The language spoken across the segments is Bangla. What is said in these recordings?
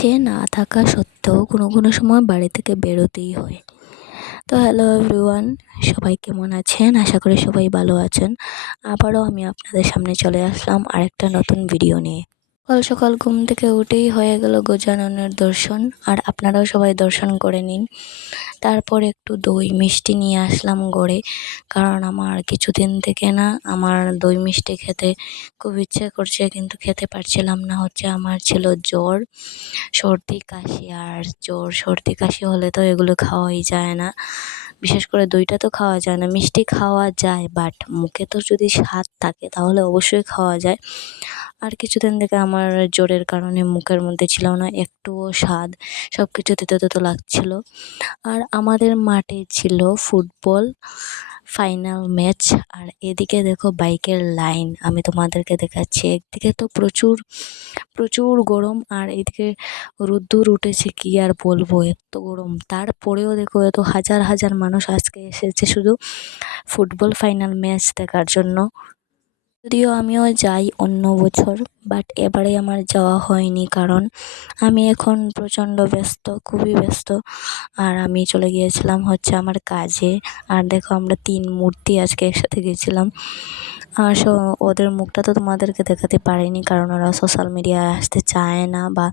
ইচ্ছে না থাকা সত্ত্বেও কোনো কোনো সময় বাড়ি থেকে বেরোতেই হয়। তো হ্যালো এভরিওয়ান, সবাই কেমন আছেন? আশা করি সবাই ভালো আছেন। আবারও আমি আপনাদের সামনে চলে আসলাম আরেকটা নতুন ভিডিও নিয়ে। সকাল সকাল ঘুম থেকে উঠেই হয়ে গেল গজাননের দর্শন, আর আপনারাও সবাই দর্শন করে নিন। তারপর একটু দই মিষ্টি নিয়ে আসলাম গড়ে, কারণ আমার কিছুদিন থেকে না আমার দই মিষ্টি খেতে খুব ইচ্ছে করছে, কিন্তু খেতে পারছিলাম না। আমার ছিল জ্বর, সর্দি কাশি, আর জ্বর সর্দি কাশি হলে তো এগুলো খাওয়াই যায় না। বিশেষ করে দইটা তো খাওয়া যায় না, মিষ্টি খাওয়া যায়, বাট মুখে তো যদি স্বাদ থাকে তাহলে অবশ্যই খাওয়া যায়। আর কিছুদিন থেকে আমার জ্বরের কারণে মুখের মধ্যে ছিল না একটুও স্বাদ, সব কিছু তেতো তেতো লাগছিল। আর আমাদের মাঠে ছিল ফুটবল ফাইনাল ম্যাচ, আর এদিকে দেখো বাইকের লাইন আমি তোমাদেরকে দেখাচ্ছি। একদিকে তো প্রচুর প্রচুর গরম, আর এদিকে রোদ্দুর উঠেছে, কি আর বলবো, এত গরম। তারপরেও দেখো এত হাজার হাজার মানুষ আজকে এসেছে শুধু ফুটবল ফাইনাল ম্যাচ দেখার জন্য। যদিও আমিও যাই অন্য বছর, বাট এবারে আমার যাওয়া হয়নি, কারণ আমি এখন প্রচণ্ড ব্যস্ত, খুবই ব্যস্ত। আর আমি চলে গিয়েছিলাম আমার কাজে। আর দেখো আমরা 3 মূর্তি আজকে একসাথে গেছিলাম। আর ওদের মুখটা তো তোমাদেরকে দেখাতে পারিনি, কারণ ওরা সোশ্যাল মিডিয়ায় আসতে চায় না, বা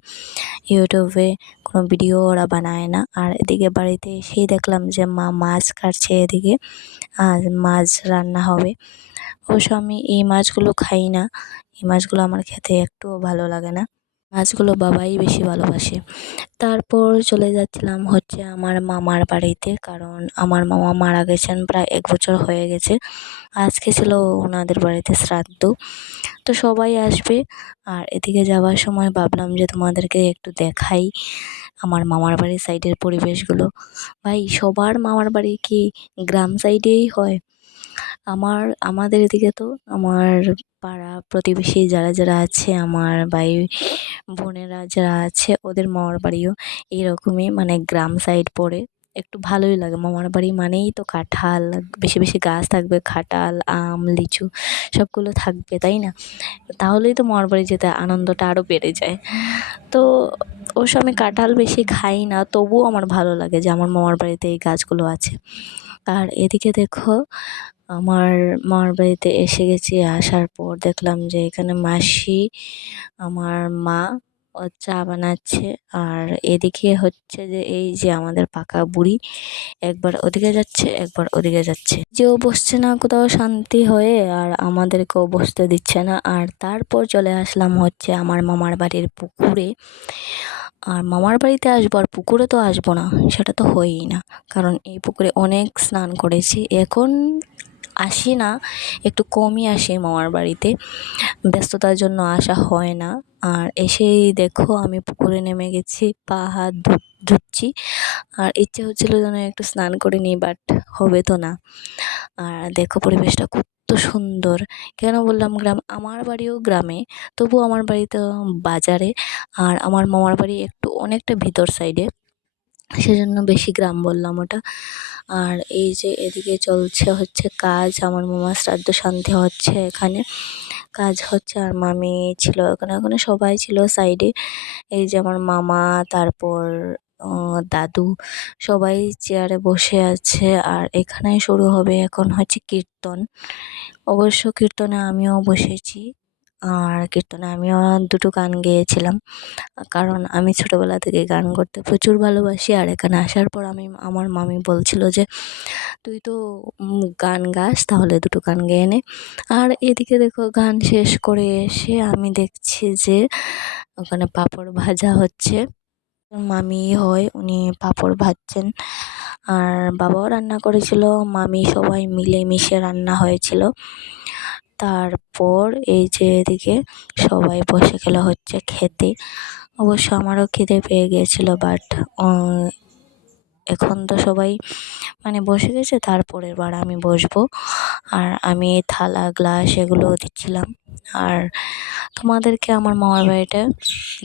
ইউটিউবে কোনো ভিডিও ওরা বানায় না। আর এদিকে বাড়িতে এসেই দেখলাম যে মা মাছ কাটছে, এদিকে আর মাছ রান্না হবে। অবশ্য আমি এই মাছগুলো খাই না, এই মাছগুলো আমার খেতে একটুও ভালো লাগে না, মাছগুলো বাবাই বেশি ভালোবাসে। তারপর চলে যাচ্ছিলাম আমার মামার বাড়িতে, কারণ আমার মামা মারা গেছেন, প্রায় 1 বছর হয়ে গেছে। আজকে ছিল ওনাদের বাড়িতে শ্রাদ্ধ, তো সবাই আসবে। আর এদিকে যাওয়ার সময় ভাবলাম যে তোমাদেরকে একটু দেখাই আমার মামার বাড়ির সাইডের পরিবেশগুলো। ভাই, সবার মামার বাড়ি কি গ্রাম সাইডেই হয়? আমাদের এদিকে তো আমার পাড়া প্রতিবেশী যারা যারা আছে, আমার ভাই বোনেরা যারা আছে, ওদের মামার বাড়িও এইরকমই, মানে গ্রাম সাইড পড়ে। একটু ভালোই লাগে, মামার বাড়ি মানেই তো কাঁঠাল, বেশি বেশি গাছ থাকবে, কাঁঠাল আম লিচু সবগুলো থাকবে, তাই না? তাহলেই তো মামার বাড়ি যেতে আনন্দটা আরও বেড়ে যায়। তো অবশ্য আমি কাঁঠাল বেশি খাই না, তবুও আমার ভালো লাগে যে আমার মামার বাড়িতে এই গাছগুলো আছে। আর এদিকে দেখো আমার মামার বাড়িতে এসে গেছি, আসার পর দেখলাম যে এখানে মাসি, আমার মা ও চা বানাচ্ছে। আর এদিকে যে এই যে আমাদের পাকা বুড়ি একবার ওদিকে যাচ্ছে একবার ওদিকে যাচ্ছে, যেও বসছে না কোথাও শান্তি হয়ে, আর আমাদেরকেও বসতে দিচ্ছে না। আর তারপর চলে আসলাম আমার মামার বাড়ির পুকুরে। আর মামার বাড়িতে আসবো আর পুকুরে তো আসবো না, সেটা তো হয়ই না, কারণ এই পুকুরে অনেক স্নান করেছি। এখন আসি না, একটু কমই আসি মামার বাড়িতে, ব্যস্ততার জন্য আসা হয় না। আর এসেই দেখো আমি পুকুরে নেমে গেছি, পা হাত ধুচ্ছি। আর ইচ্ছে হচ্ছিল যেন একটু স্নান করে নিই, বাট হবে তো না। আর দেখো পরিবেশটা কত সুন্দর। কেন বললাম গ্রাম? আমার বাড়িও গ্রামে, তবু আমার বাড়ি তো বাজারে, আর আমার মামার বাড়ি একটু অনেকটা ভিতর সাইডে, সেজন্য বেশি গ্রাম বললাম ওটা। আর এই যে এদিকে চলছে কাজ, আমার মামার শ্রাদ্ধ শান্তি হচ্ছে, এখানে কাজ হচ্ছে। আর মামি ছিল ওখানে সবাই ছিল সাইডে। এই যে আমার মামা, তারপর দাদু, সবাই চেয়ারে বসে আছে। আর এখানে শুরু হবে এখন কীর্তন। অবশ্য কীর্তনে আমিও বসেছি, আর কীর্তনে আমিও 2টো গান গেয়েছিলাম, কারণ আমি ছোটোবেলা থেকে গান করতে প্রচুর ভালোবাসি। আর এখানে আসার পর আমার মামি বলছিল যে তুই তো গান গাস, তাহলে 2টো গান গেয়ে নে। আর এদিকে দেখো গান শেষ করে এসে আমি দেখছি যে ওখানে পাঁপড় ভাজা হচ্ছে। মামি হয়, উনি পাঁপড় ভাজছেন, আর বাবাও রান্না করেছিল, মামি সবাই মিলে মিশে রান্না হয়েছিল। তারপর এই যে এদিকে সবাই বসে গেল খেতে। অবশ্য আমারও খিদে পেয়ে গিয়েছিল, বাট এখন তো সবাই মানে বসে গেছে, তারপরের বার আমি বসবো। আর আমি থালা গ্লাস এগুলো দিচ্ছিলাম। আর তোমাদেরকে আমার মামার বাড়িটা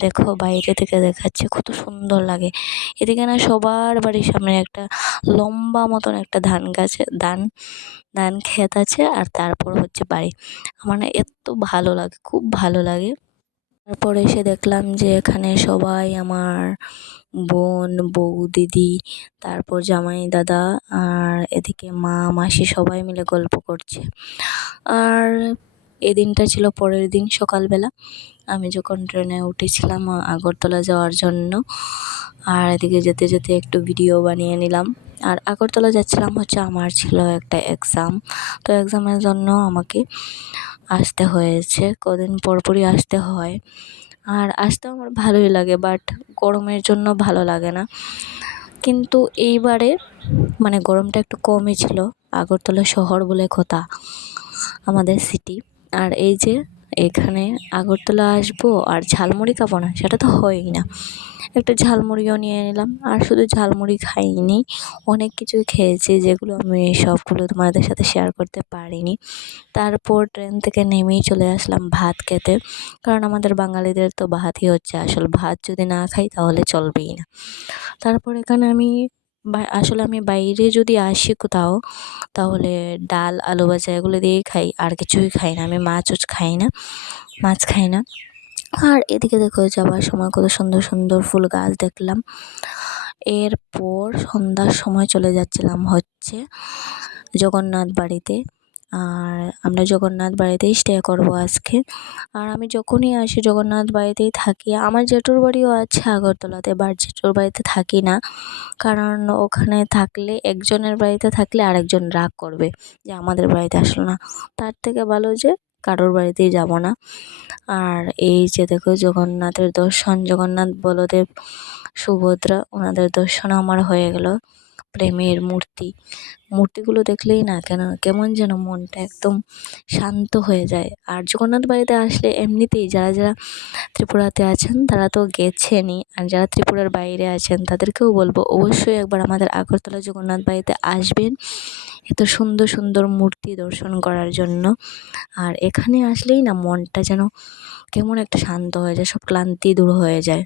দেখো বাইরে থেকে দেখাচ্ছে, কত সুন্দর লাগে। এদিকে না সবার বাড়ির সামনে একটা লম্বা মতন একটা ধান গাছ, ধান ক্ষেত আছে, আর তারপর বাড়ি। আমার না এত ভালো লাগে, খুব ভালো লাগে। তারপর এসে দেখলাম যে এখানে সবাই আমার বোন, বউ, দিদি, তারপর জামাই দাদা আর এদিকে মা মাসি সবাই মিলে গল্প করছে। আর এই দিনটা ছিল পরের দিন সকালবেলা, আমি যখন ট্রেনে উঠেছিলাম আগরতলা যাওয়ার জন্য। আর এদিকে যেতে যেতে একটু ভিডিও বানিয়ে নিলাম। আর আগরতলা যাচ্ছিলাম হচ্ছে আমার ছিল একটা এক্সাম, তো এক্সামের জন্য আমাকে আসতে হয়েছে, কদিন পরপরই আসতে হয়। আর আসতেও আমার ভালোই লাগে, বাট গরমের জন্য ভালো লাগে না। কিন্তু এইবারে মানে গরমটা একটু কমই ছিল, আগরতলা শহর বলে কথা, আমাদের সিটি। আর এই যে এখানে আগরতলা আসবো আর ঝালমুড়ি খাবো না, সেটা তো হয়ই না। একটা ঝালমুড়িও নিয়ে নিলাম, আর শুধু ঝালমুড়ি খাইনি, অনেক কিছুই খেয়েছি যেগুলো আমি সবগুলো তোমাদের সাথে শেয়ার করতে পারিনি। তারপর ট্রেন থেকে নেমেই চলে আসলাম ভাত খেতে, কারণ আমাদের বাঙালিদের তো ভাতই হচ্ছে আসল, ভাত যদি না খাই তাহলে চলবেই না। তারপর এখানে আসলে আমি বাইরে যদি আসি কোথাও, তাহলে ডাল আলু ভাজা এগুলো দিয়েই খাই, আর কিছুই খাই না। আমি মাছ খাই না। আর এদিকে দেখো যাওয়ার সময় কত সুন্দর সুন্দর ফুল গাছ দেখলাম। এরপর সন্ধ্যার সময় চলে যাচ্ছিলাম হচ্ছে জগন্নাথ বাড়িতে। আর আমরা জগন্নাথ বাড়িতেই স্টে করব আজকে। আর আমি যখনই আসি জগন্নাথ বাড়িতেই থাকি। আমার জেঠুর বাড়িও আছে আগরতলাতে, বাট জেঠুর বাড়িতে থাকি না, কারণ ওখানে থাকলে একজনের বাড়িতে থাকলে আরেকজন রাগ করবে যে আমাদের বাড়িতে আসলো না। তার থেকে ভালো যে কারোর বাড়িতেই যাব না। আর এই যে দেখো জগন্নাথের দর্শন, জগন্নাথ, বলদেব, সুভদ্রা, ওনাদের দর্শন আমার হয়ে গেল। প্রেমের মূর্তিগুলো দেখলেই না কেমন যেন মনটা একদম শান্ত হয়ে যায়। আর জগন্নাথ বাড়িতে আসলে এমনিতেই যারা যারা ত্রিপুরাতে আছেন তারা তো গেছেনই, আর যারা ত্রিপুরার বাইরে আছেন তাদেরকেও বলবো অবশ্যই একবার আমাদের আগরতলা জগন্নাথ বাড়িতে আসবেন, এত সুন্দর সুন্দর মূর্তি দর্শন করার জন্য। আর এখানে আসলেই না মনটা যেন কেমন একটা শান্ত হয়ে যায়, সব ক্লান্তি দূর হয়ে যায়।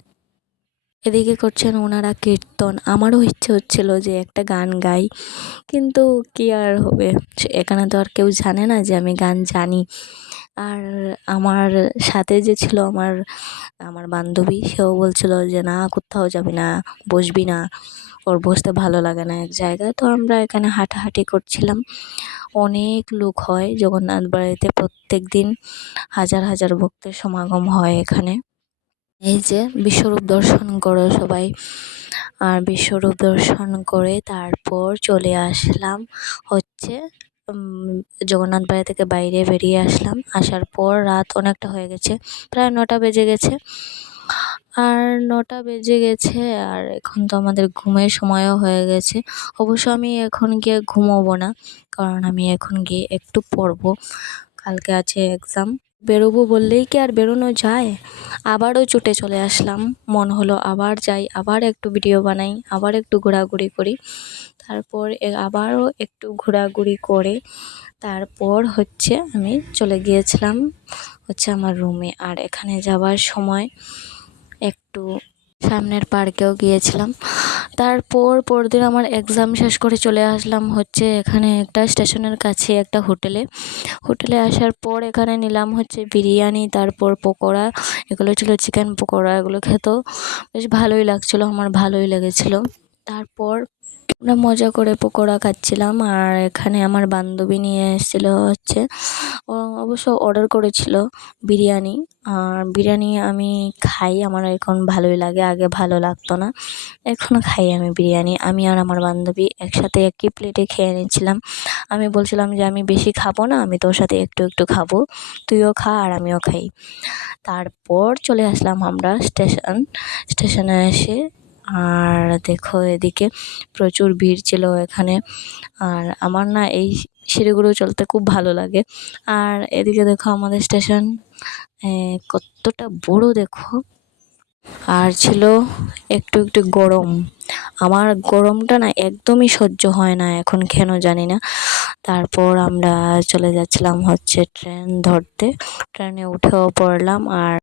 এদিকে করছেন ওনারা কীর্তন, আমারও ইচ্ছে হচ্ছিল যে একটা গান গাই, কিন্তু কি আর হবে, এখানে তো আর কেউ জানে না যে আমি গান জানি। আর আমার সাথে যে ছিল আমার বান্ধবী, সেও বলছিল যে না কোথাও যাবি না, বসবি না, ওর বসতে ভালো লাগে না এক জায়গায়। তো আমরা এখানে হাঁটাহাঁটি করছিলাম। অনেক লোক হয় জগন্নাথ বাড়িতে, প্রত্যেক দিন হাজার হাজার ভক্তের সমাগম হয় এখানে। এই যে বিশ্বরূপ দর্শন করো সবাই। আর বিশ্বরূপ দর্শন করে তারপর চলে আসলাম হচ্ছে জগন্নাথ বাড়ি থেকে বাইরে বেরিয়ে আসলাম। আসার পর রাত অনেকটা হয়ে গেছে, প্রায় 9টা বেজে গেছে। আর 9টা বেজে গেছে, আর এখন তো আমাদের ঘুমের সময়ও হয়ে গেছে। অবশ্য আমি এখন গিয়ে ঘুমোবো না, কারণ আমি এখন গিয়ে একটু পড়বো, কালকে আছে এক্সাম। বেরোবো বললেই কি আর বেরোনো যায়, আবারও ছুটে চলে আসলাম। মন হলো আবার যাই, আবার একটু ভিডিও বানাই, আবার একটু ঘোরাঘুরি করি। তারপর আবারও একটু ঘোরাঘুরি করে তারপর হচ্ছে আমি চলে গিয়েছিলাম হচ্ছে আমার রুমে। আর এখানে যাওয়ার সময় একটু সামনের পার্কেও গিয়েছিলাম। তারপর পরদিন আমার এক্সাম শেষ করে চলে আসলাম হচ্ছে এখানে একটা স্টেশনের কাছে একটা হোটেলে আসার পর এখানে নিলাম হচ্ছে বিরিয়ানি, তারপর পকোড়া, এগুলো ছিল চিকেন পকোড়া। এগুলো খেতেও বেশ ভালোই লাগছিলো, আমার ভালোই লেগেছিলো। তারপর আমরা মজা করে পকোড়া খাচ্ছিলাম। আর এখানে আমার বান্ধবী নিয়ে এসেছিলো হচ্ছে, ও অবশ্য অর্ডার করেছিল বিরিয়ানি। আর বিরিয়ানি আমি খাই, আমার এখন ভালোই লাগে, আগে ভালো লাগতো না, এখনও খাই আমি বিরিয়ানি। আমি আর আমার বান্ধবী একসাথে একই প্লেটে খেয়ে নিচ্ছিলাম। আমি বলছিলাম যে আমি বেশি খাবো না, আমি তোর সাথে একটু একটু খাবো, তুইও খা আর আমিও খাই। তারপর চলে আসলাম আমরা স্টেশনে এসে। আর দেখো এদিকে প্রচুর ভিড় ছিল এখানে। আর আমার না এই সিঁড়িগুলো চলতে খুব ভালো লাগে। আর এদিকে দেখো আমাদের স্টেশন কতটা বড় দেখো। আর ছিল একটু একটু গরম, আমার গরমটা না একদমই সহ্য হয় না এখন, কেন জানি না। তারপর আমরা চলে যাচ্ছিলাম হচ্ছে ট্রেন ধরতে, ট্রেনে উঠেও পড়লাম। আর